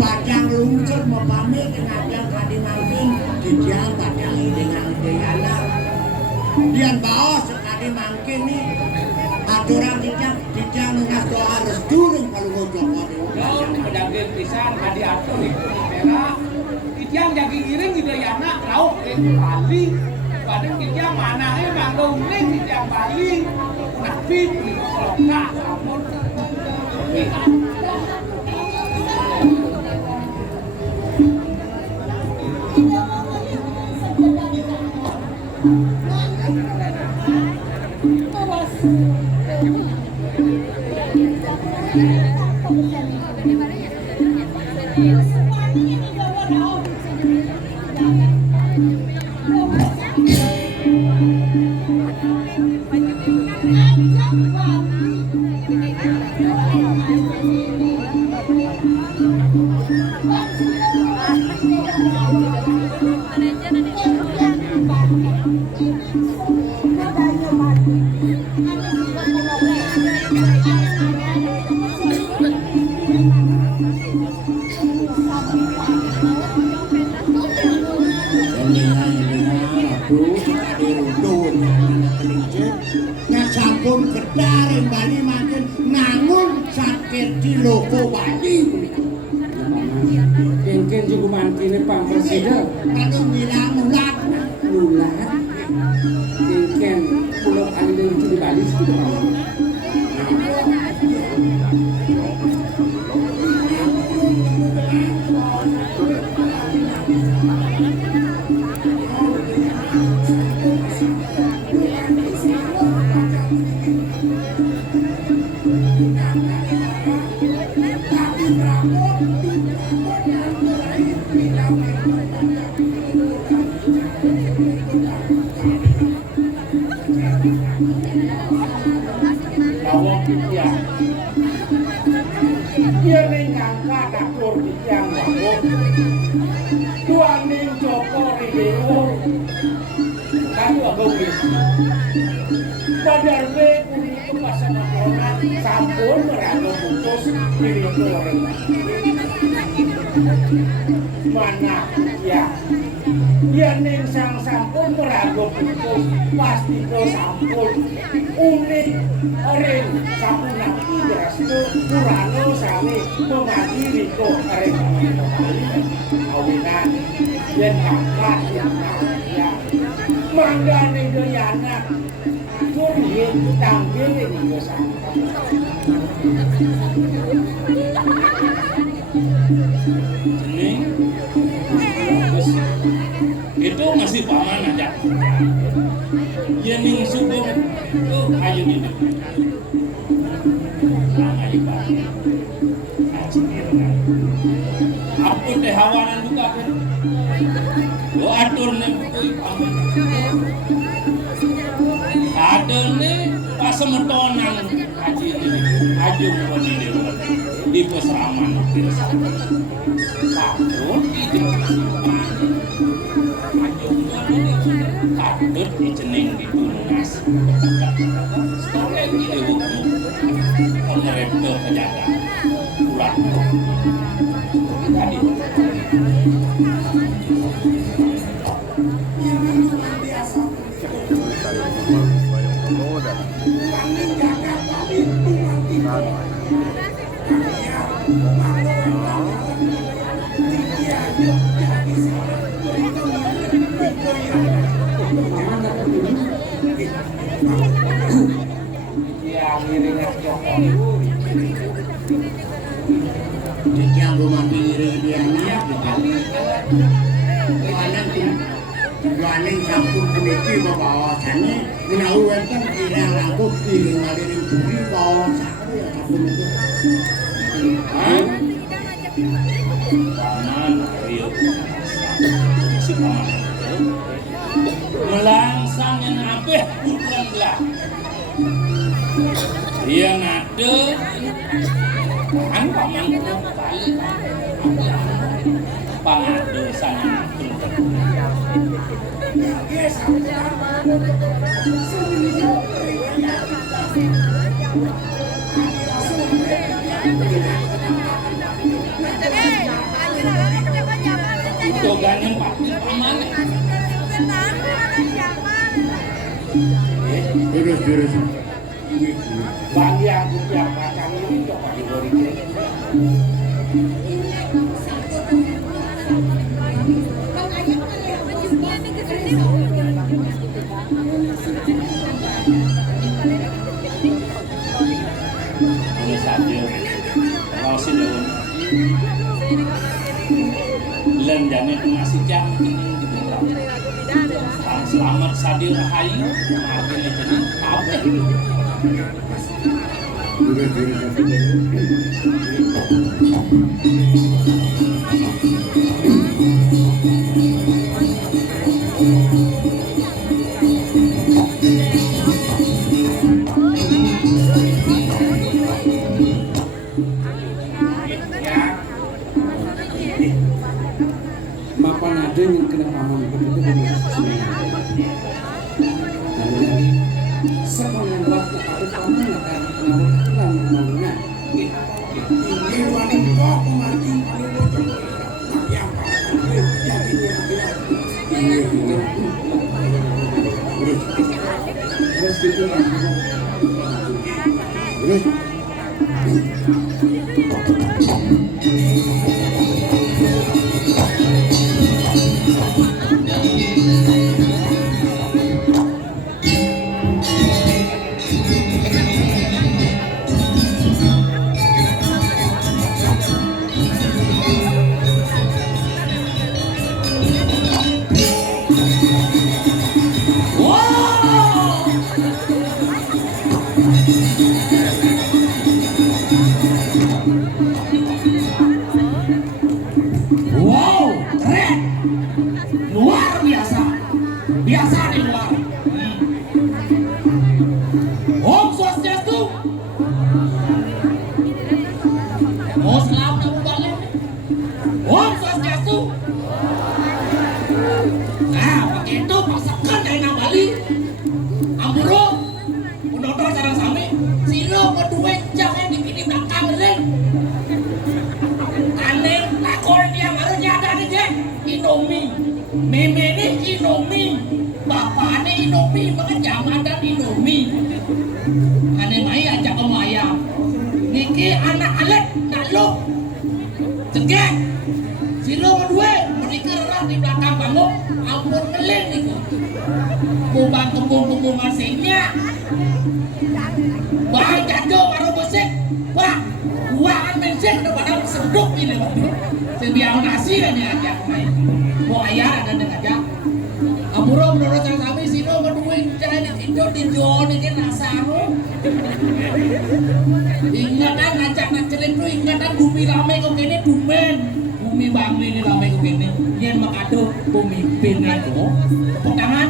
Padang lungsur mepami ngajak kadi mangking dijang padang dengan anak dian baos kadi mangking nih aturan dijang nunas doa harus durung kalau ngojok jauh pedaging pisan kadi atur itu merah dijang jadi giring gitu ya anak lauk ke Bali padahal dijang mana manggung nih dijang Bali tapi di kota namun sampun kedare Bali makin nangun sakit di loko Bali Kengken juga mangkine pampresida kanu bilang mulat Kengken pulau andeng di Bali segitu mau sampun merangkul putus diri orang mana ya ning sang sampun merangkul putus pasti ko sampun unik orang sampun nanti restu kurano sami memadiri ko orang awinan yen kakak yang ya mangga ning doyanak kuriye tanggil ning dosa Jening itu masih paman aja Yening Sugeng itu ayu ini ayu pak aku teh hawanan juga kan lo atur nih paman ada nih pas semetonan haji ini haji mubani dewa di peseraman takut itu takut dijeneng di tunas setelah ini hukum pemerintah penjaga pulang tadi yang memandiri dia anak waning sampun puniki bawasannya menawi wonten kirang langkung iring ngaliring buri bawang sakit ya sampun itu paman ayo si paman melangsang yang apeh bukan belah dia ngade kan paman kali pangado sana Jogannya pasti pamane. Terus. Bang yang punya pacar ini coba diberi. Ini saja. Kalau si daun. Lendane masih jam ini gitu. Selamat Sadir Rahayu. Artinya jadi apa? Mapan ada yang kena paman begitu sepanjang waktu aku paman akan melakukan maunya. Ini wanita kemarin paling bodoh. Tapi apa? Jadi Terus gitu kan. Wow, keren, luar biasa, biasa di luar. Om Swastiastu, mau selamat kamu balik. Om Swastiastu. Nah, pakai itu pasakan dari nama Bali. Ampuro, penonton sarang sami, silo kedua jangan dikini belakang leng. Aneh, lakon yang harusnya ada nih Jack. Indomie, meme ini Indomie, bapak ini Indomie, maka zaman dan Indomie. Aneh mai ajak kamu ayam. Niki anak alet, nak lo, cegek. Silo kedua, mereka rerah di belakang panggung, ampun ngeleng niku. Kubang kembung asingnya. Bang jatuh baru musik, wah, buangan musik udah pada seduk ini waktu. Sebiang nasi dan ini aja main. Mau ayah ada dengan aja. Amuro menurut saya kami sino menungguin cara itu dijual ini nasaru. Ingatan ngajak ngacelin lu ingatan bumi rame kok ini dumen. Bumi bangli ini rame kok ini. Yen makado pemimpin itu. Tepuk tangan.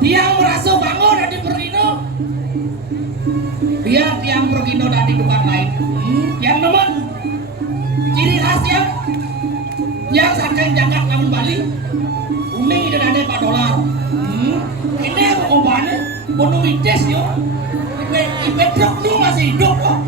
Yang merasa bangun dari Perino. Biar tiang Perino dari tempat lain. Yang nemen ciri khas yang saking jangkak lamun Bali. Umi dan ada $4. Ini obatnya penuh ites yuk. Petruk lu masih hidup kok.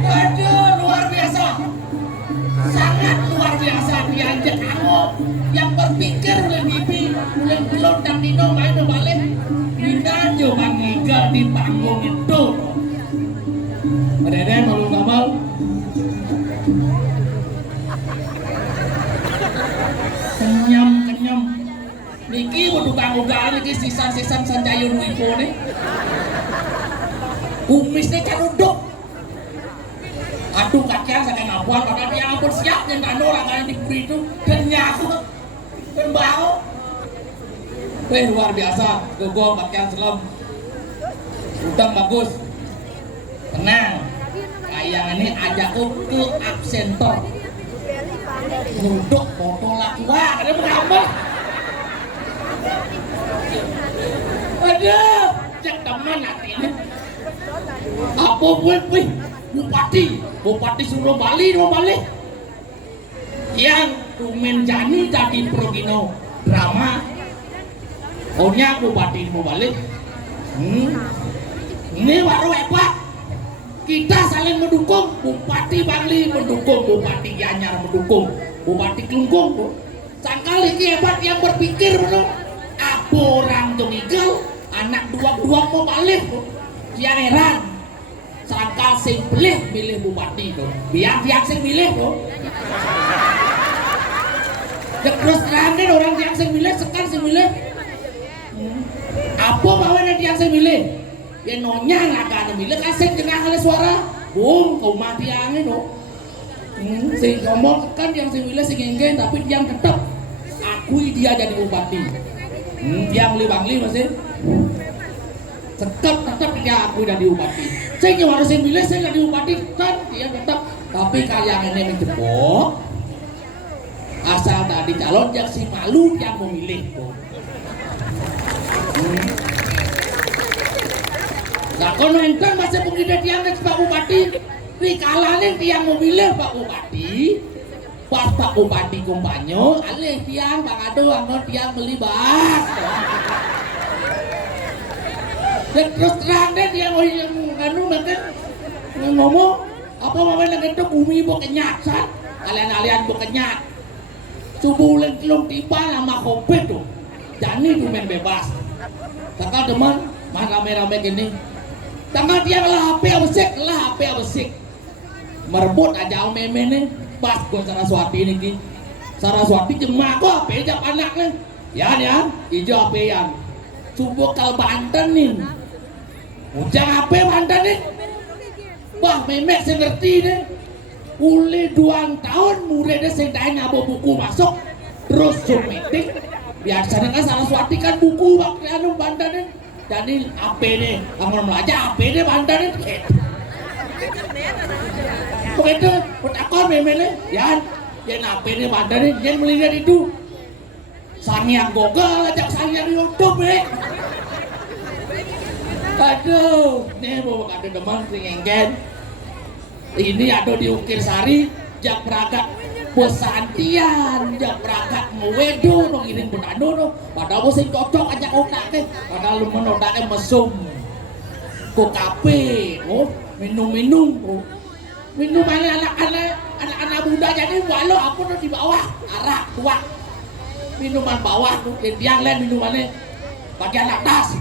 Aduh, luar biasa. Sangat luar biasa diajak aku yang berpikir oleh bibi, oleh belum dan Dino main balik. Dina juga ngigal di panggung itu. Deden malu kamal. Kenyam. Niki mau tukang ugal niki sisan sanjayun wipo nih. Kumisnya caruduk. Aduh kakian saking ngabuan padahal dia ampun siap yang tanda orang yang diberi itu dan nyaku dan bau. Luar biasa, gogong kakian selam. Udang bagus. Tenang. Kayak ini ajakku ke absentor. Duduk foto lakwa, ada berapa? Aduh, cek teman hati ini. Apa wih, Bupati suruh Bali. Yang Tumen Jani jadi Progino drama. Ohnya Bupati mau balik. Ini baru hebat. Kita saling mendukung. Bupati Bangli mendukung, Bupati Gianyar mendukung, Bupati Kelungkung. Sangkali ini hebat yang berpikir betul. Apa orang Tunggal anak dua-dua mau balik yang heran. Sangkal sing milih bupati tuh. Biar yang sing milih tuh. Terus terang kan orang yang sing milih sekarang sing milih. Apa bawa nanti yang sing milih? Ya nonya nggak kan milih kan sing kena oleh suara. Bung kau mati angin tuh. Sing ngomong kan yang sing milih sing enggen tapi yang tetap akui dia jadi bupati. Dia beli Bangli masih. Tetap dia akui jadi bupati. Saya harus yang milih saya jadi bupati kan dia tetap. Tapi kalian ini menjebok. Asal tadi calon yang si malu yang memilih. Nah kalau enten masih pengidat yang Pak Bupati. Di kalanin dia memilih Pak Bupati. Pas Pak Bupati kumpanyo, alih tiang Pak Ado anggot tiang beli bak. Dan terus terang deh dia ngomong apa mamanya gitu bumi bu kenyat san kalian bu kenyat subuh lelong tiba nama kompet tuh jani tuh main bebas takal teman mah rame-rame gini tanggal dia lah HP abesik merebut aja meme nih pas gua Saraswati nih Saraswati jemah gua HP jap anak nih ya hijau HP yang subuh kal Banten nih ujang HP Banten nih wah memek saya ngerti deh uli 2 tahun muridnya saya tanya bawa buku masuk terus zoom meeting biasanya kan Saraswati kan buku waktu anu Banten nih jadi HP nih kamu belajar HP nih Banten nih begitu petakon memek nih ya HP nih Banten nih yang melihat itu sangiang Google ajak sangiang YouTube nih aduh nih bawa kado demam ringenggen ini ada diukir sari jak peragak pesantian jak peragak ngewedo dong iring penado dong padahal sing cocok aja otak padahal lu menodaknya mesum kok kape minum anak-anak muda jadi walau aku tuh di bawah arak tua minuman bawah tuh yang lain minumannya bagian atas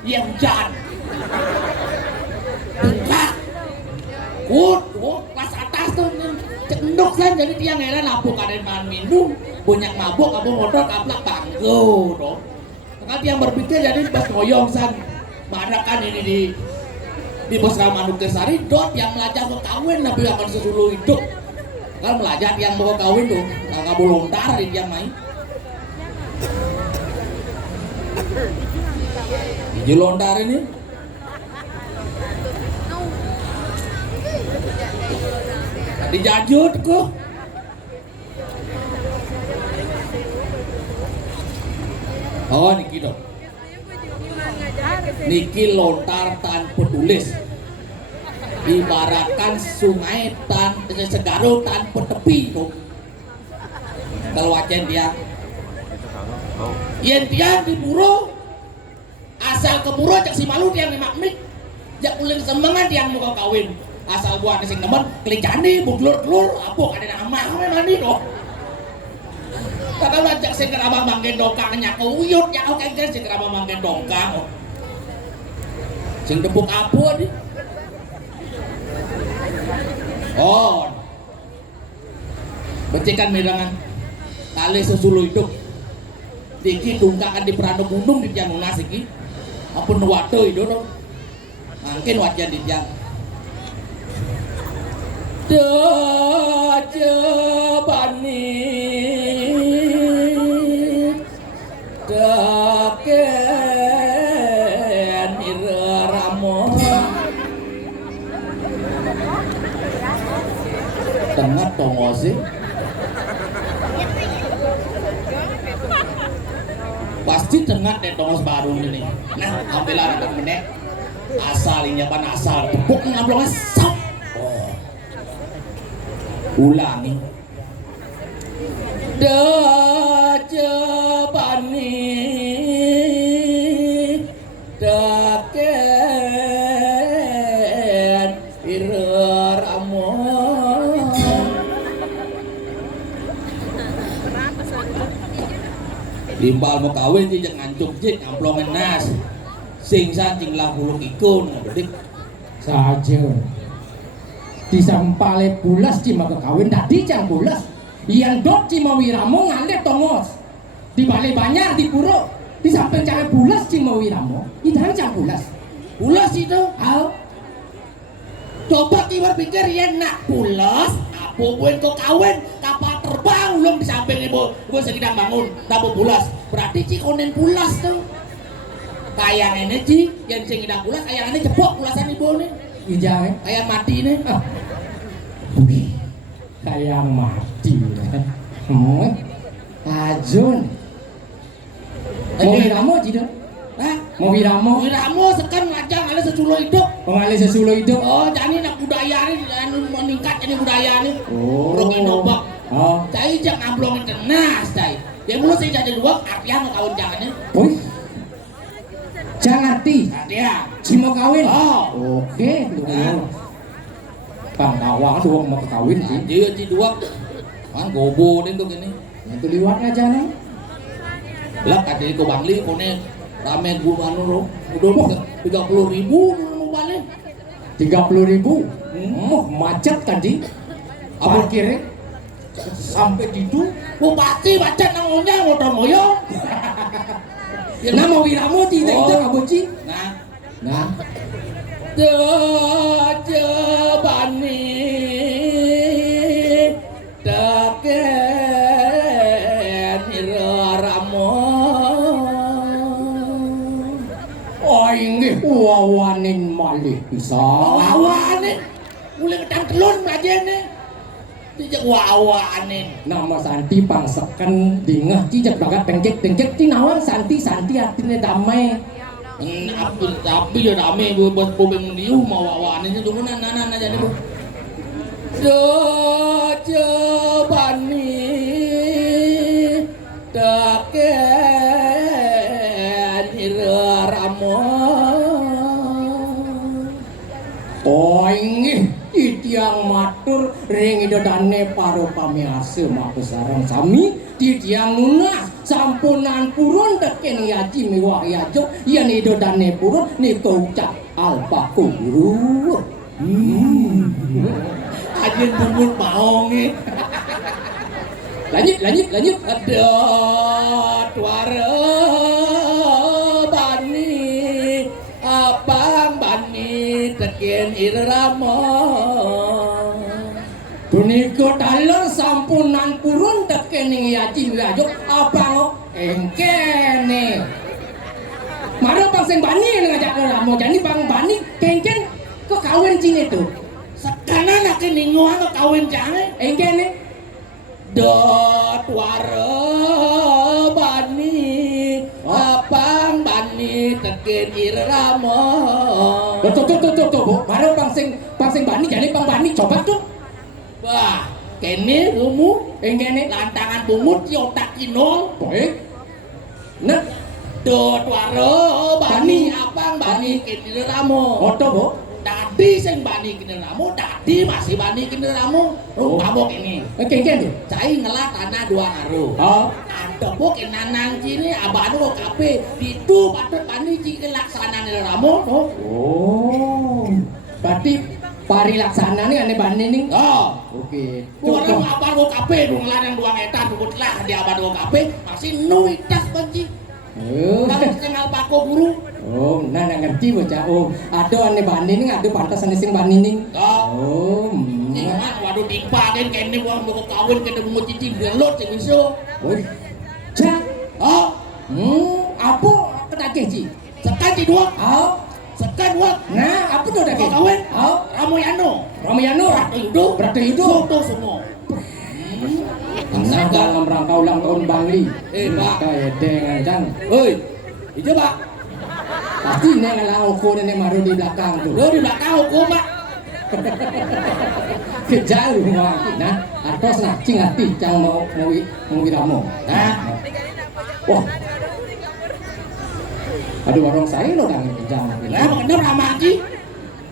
yang hujan enggak pas atas tuh cendok kan jadi tiang heran apa kalian makan minum banyak mabuk apa motor kaplak banggo dong karena tiang berpikir jadi pas ngoyong san mana kan ini di bos Ramanuk Kesari dot yang belajar mau kawin tapi akan sesuluh hidup kan belajar yang mau kawin tuh nggak bolontar di tiang main hijau lontar ini dijajut kok oh niki dong niki lontar tanpa tulis ibaratkan sungai segaro tanpa tepi kok kalau wajan dia yen dia diburu asal keburu cek si malu dia ngemak mik jak ulin semangat yang mau kawin asal buat sing nemen kelicani buglur-glur apa kada nama mani doh kalau ajak sing keraba manggen dongkang nyak uyut ya oke guys sing keraba manggen dongkang sing tepuk apa di oh becikan mirangan kali sesulu hidup diki dungkakan di perano gunung di tiang lunas iki apa nuwado itu dong mungkin wajan di tiang Dajabani Daken iramo tengah tongosi pasti tengah deh tongos baru ini nah ambil ada menek asalnya pan asal tepuk ngablong asap ulangi Dajabani Daken Timbal mau kawin sih jangan ngancung amplongan nas. Sing sancing lah puluh ikun, adik. Saja. Disampale bulas cima kekawin tadi cang bulas. Yang dot cima wiramo ngale tongos. Di balai banyak di puro. Di samping cang bulas cima wiramo. Idang cang bulas. Bulas itu. Al. Coba kita pikir ya nak bulas. Apa buat kau kawin kapal terbang ulung di samping ibu. Ibu sedang bangun. Tabu bulas. Berarti cikonen bulas tuh. Kayak ini Ci, yang sing idang pulas, kayak ini jebok pulasan ibu nih. Ijang Kayak mati nih. Wih, kayak mati. Ajun. Mau wiramo tidak? Hah? Mau wiramo? Wiramu sekan ngajang ada seculo hidup. Pengalih sesulo hidup. Oh, jadi nak budaya ini meningkat ini budaya ini. Oh. Rok inobak. Oh. Cai jangan amplongin tenas, cai. Dia mulu saya jadi luak, artinya mau kawin jangannya. Wih. Jangan ti. Dia. Cimo kawin. Oh. Oke, tunggu. Bang Tawang doang mau kawin sih. Dia di dua. Kan gobo nih tuh gini. Itu liwat aja nih. Lah katanya kau bangli kau nih rame gua anu lo. Udah 30.000 dulu mau balik. 30.000. Macet tadi. Parkirnya sampai di itu. Bupati macet nangunya motor moyong. Nama wiramo tidak itu kabuci. Nah. Nah. Jebani Daken iraramo. Oh inggih wawanin malih bisa. Wawanin mulai ngedang telur melajene. Tidak wawanin. Nama Santi pangseken dingah cicak banget tengkek tinawan Santi artinya damai. Tapi ya rame buat pobeng diu mau wawanin itu nana jadi bu. Jebani Daken iraramo. Oh inggih titiang matur ring idodane paro pamiarsa maku sareng sami titiang nunas sampunan purun deken yaji mewah yajo yen idodane purun nika ucap alpaku guru. Ajin bumut maonge. Lanjut. Ada tuara bani abang bani teken irama. Punika dalem sampunan purun deken yaji yajo abang engkene. Maro bang sing bani ngajak ramo jani bang bani kengken kekawin cine tuh. Sekarang nak ninguan kawin jangan. Engkene Dot wara bani abang bani teken irama. Tuh, baru bang sing bani jadi bang bani coba tuh. Wah, kene rumu Engkene lantangan bumut si otak kinol. baik. Nah, Dot wara bani abang bani kene irama. oto bo. Tadi sing bani kene ramu, tadi masih bani kene ramu. Rumpamok ini. Kengken tuh. Cai ngelah tanah dua ngaruh. Oh, Ada bok nanang cini abanu kape ditu patut bani cini laksana kene ramu. oh. Berarti pari laksana nih ane bani nih. Oh. Oke. Orang abanu kape dua ngelarang dua ngetar dukut lah di abanu kape masih nuitas banci. Kalau kenal pako guru. Oh, nah ngerti bocah. Oh, ada ane bani nih, ada pantas ane sing bani nih. Oh, Jangan waduh dipakai kene wong mau kawin kene mau cici gelot sing iso. Woi. Cak. Oh, Apa ketake ci? sekan di dua. Oh, Sekan dua. nah, apa tuh dake? Mau kawin? Oh, Ramoyano. Ramayano. Berarti itu. Soto semua. Nah, dalam rangka ulang tahun Bangli. Pak. Kayak dengan jang. Hei, itu Pak. Pasti nih ngalang ukur ini maru di belakang tuh. Lo di belakang hukum Pak. Kejar rumah. Nah, atos nah cing hati cang mau wiramo. Nah, Wah. Aduh warung saya lo kang jang. lah bener sama Haji.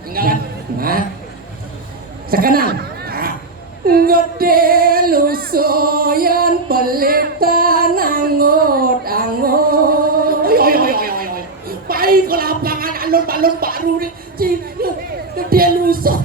Tinggalan. Nah. Sekarang. Nah, Gede lusoyan pelita nangot Ai ke lapangan alun-alun baru ni. Dia lusa.